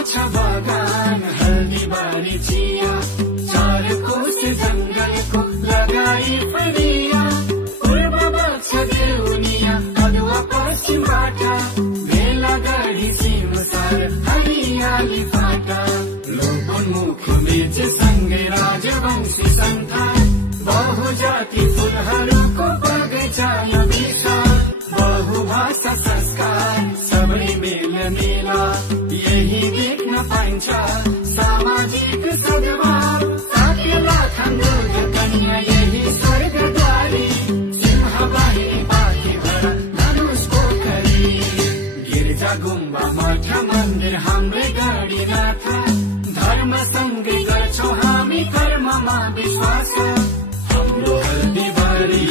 माछा बगान हल्दीबारी चिया चार कोस जंगलको लगाई फरिया पूर्व बग्छ देउनिया अदुवा पश्चिमबाट भेला गढी सिमसार हरियाली फाटा लोकोन्मुख बीच सँगै राजवंशी सन्तान बहुजाति फुलहरूको बगैँचा विशाल बहुभाषा संस्कार सबै मेलमेला यही देख्न पाइन्छ सामाजिक सद्भाव साकेला खण्डुर कन्या यही स्वर्गद्वारी सिंहबारी बाँकी भरा धनुष पोखरी गिर्जा गुम्बा मठ मन्दिर हाम्रै गढी नाथ धर्मसँगै गर्छौँ हामी कर्ममा विश्वास हाम्रो हल्दीबारी